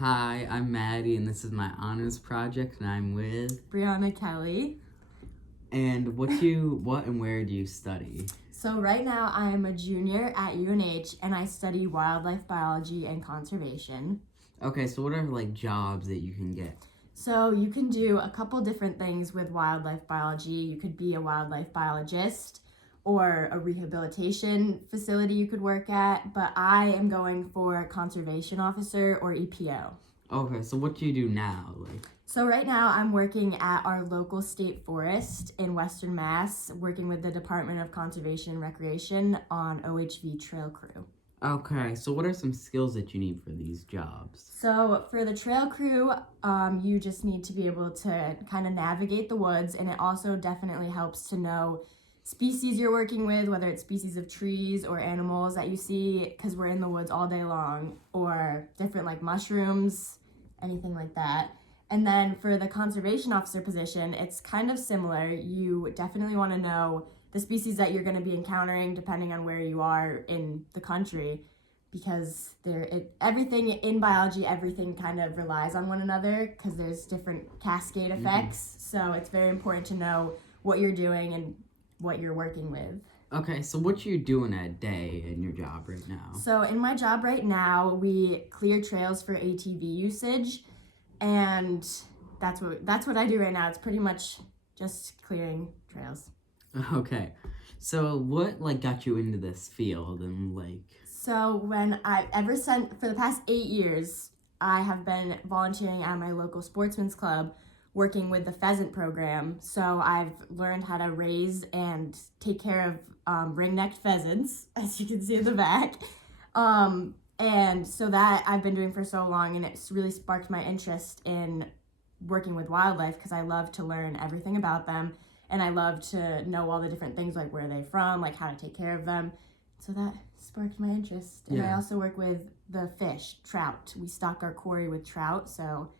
Hi, I'm Matty, and this is my honors project, and I'm with. Brianna Kelly. And what and where do you study? So right now I'm a junior at UNH, and I study wildlife biology and conservation. Okay, so what are jobs that you can get? So you can do a couple different things with wildlife biology. You could be a wildlife biologist or a rehabilitation facility you could work at, but I am going for conservation officer or EPO. Okay, so what do you do now? So right now I'm working at our local state forest in Western Mass, working with the Department of Conservation and Recreation on OHV trail crew. Okay, so what are some skills that you need for these jobs? So for the trail crew, you just need to be able to kind of navigate the woods, and it also definitely helps to know species you're working with, whether it's species of trees or animals that you see, because we're in the woods all day long, or different mushrooms, anything like that. And then for the conservation officer position, it's kind of similar. You definitely want to know the species that you're going to be encountering depending on where you are in the country, because everything in biology, everything kind of relies on one another because there's different cascade effects. So it's very important to know what you're doing and what you're working with. Okay, so what you doing a day in your job right now? So in my job right now, we clear trails for ATV usage, and that's what I do right now. It's pretty much just clearing trails. Okay, so what got you into this field and So for the past 8 years, I have been volunteering at my local sportsman's club, working with the pheasant program. So I've learned how to raise and take care of ring-necked pheasants, as you can see in the back. And so that I've been doing for so long, and it's really sparked my interest in working with wildlife because I love to learn everything about them, and I love to know all the different things, like where they're from, like how to take care of them. So that sparked my interest. And I also work with the fish, trout. We stock our quarry with trout, so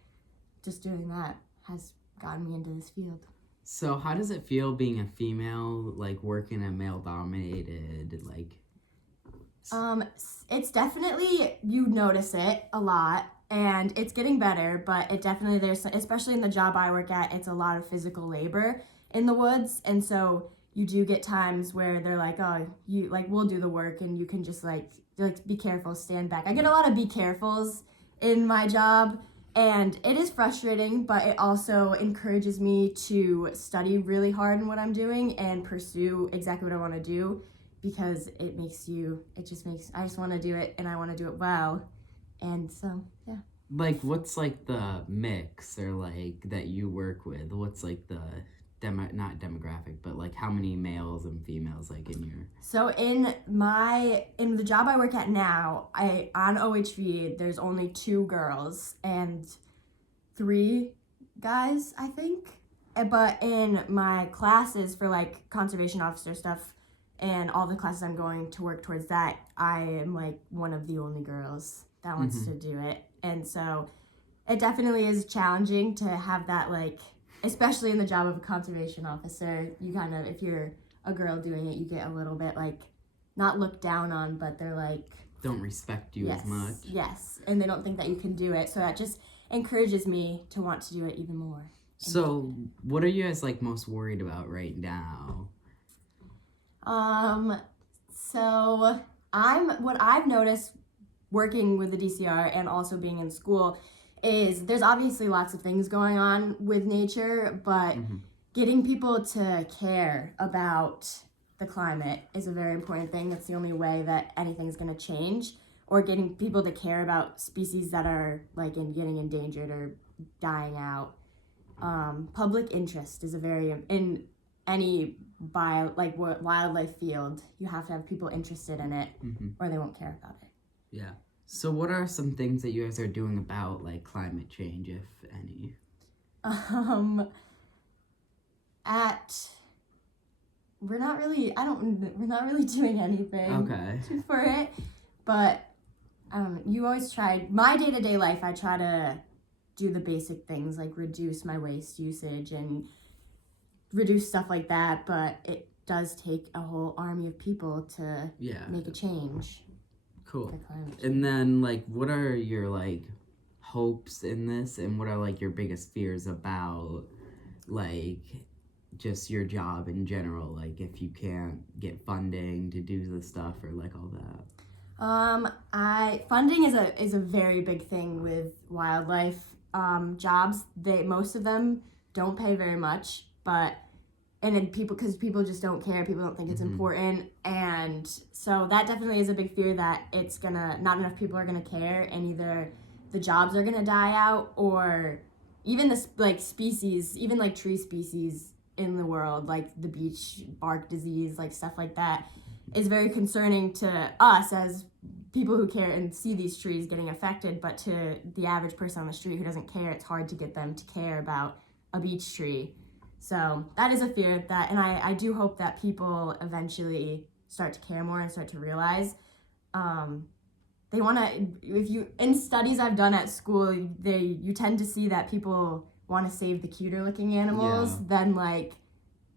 just doing that has gotten me into this field. So how does it feel being a female, working a male-dominated, It's definitely, you notice it a lot, and it's getting better, but it definitely, especially in the job I work at, it's a lot of physical labor in the woods, and so you do get times where they're like, oh, you we'll do the work, and you can just be careful, stand back. I get a lot of be carefuls in my job, and it is frustrating, but it also encourages me to study really hard in what I'm doing and pursue exactly what I want to do, because I just want to do it, and I want to do it well. And so, yeah. What's the mix or that you work with? What's the not demographic, but how many males and females in your? So in the job I work at now, on OHV, there's only 2 girls and 3 guys, I think. But in my classes for conservation officer stuff and all the classes I'm going to work towards that, I am one of the only girls that wants to do it. And so it definitely is challenging to have that, especially in the job of a conservation officer. You kind of, if you're a girl doing it, you get a little bit not looked down on, but they're don't respect you as much. Yes, and they don't think that you can do it. So that just encourages me to want to do it even more. So what are you guys most worried about right now? So what I've noticed working with the DCR and also being in school is there's obviously lots of things going on with nature, but getting people to care about the climate is a very important thing. That's the only way that anything's going to change, or getting people to care about species that are getting endangered or dying out. Public interest is in any wildlife field. You have to have people interested in it, or they won't care about it. Yeah. So what are some things that you guys are doing about climate change, if any? We're not really doing anything for it, but you always try. My day-to-day life, I try to do the basic things like reduce my waste usage and reduce stuff like that, but it does take a whole army of people to make a change. Cool. And then what are your hopes in this, and what are like your biggest fears about like just your job in general, like if you can't get funding to do the stuff or like all that? Funding is a very big thing with wildlife jobs. Most of them don't pay very much, but and then because people just don't care, people don't think it's important, and so that definitely is a big fear that it's gonna not enough people are gonna care, and either the jobs are gonna die out, or even this like species, even like tree species in the world, like the beech bark disease, like stuff like that, is very concerning to us as people who care and see these trees getting affected, but to the average person on the street who doesn't care, it's hard to get them to care about a beech tree. So that is a fear that, and I do hope that people eventually start to care more and start to realize they want to, in studies I've done at school, you tend to see that people want to save the cuter looking animals than like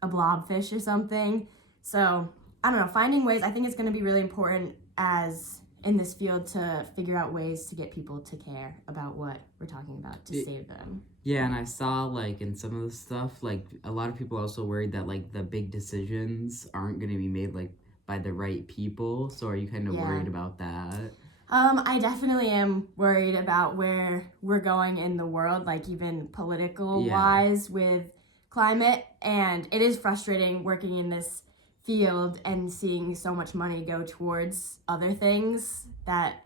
a blobfish or something. So I don't know, finding ways, I think it's going to be really important as in this field to figure out ways to get people to care about what we're talking about to save them. Yeah, and I saw like in some of the stuff, like a lot of people are also worried that like the big decisions aren't going to be made like by the right people. So are you kind of worried about that? I definitely am worried about where we're going in the world, like even political wise with climate. And it is frustrating working in this field and seeing so much money go towards other things that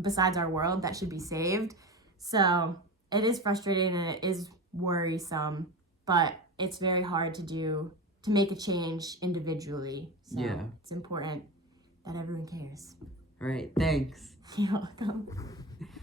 besides our world that should be saved. So it is frustrating and it is worrisome, but it's very hard to make a change individually. So it's important that everyone cares. All right, thanks. You're welcome.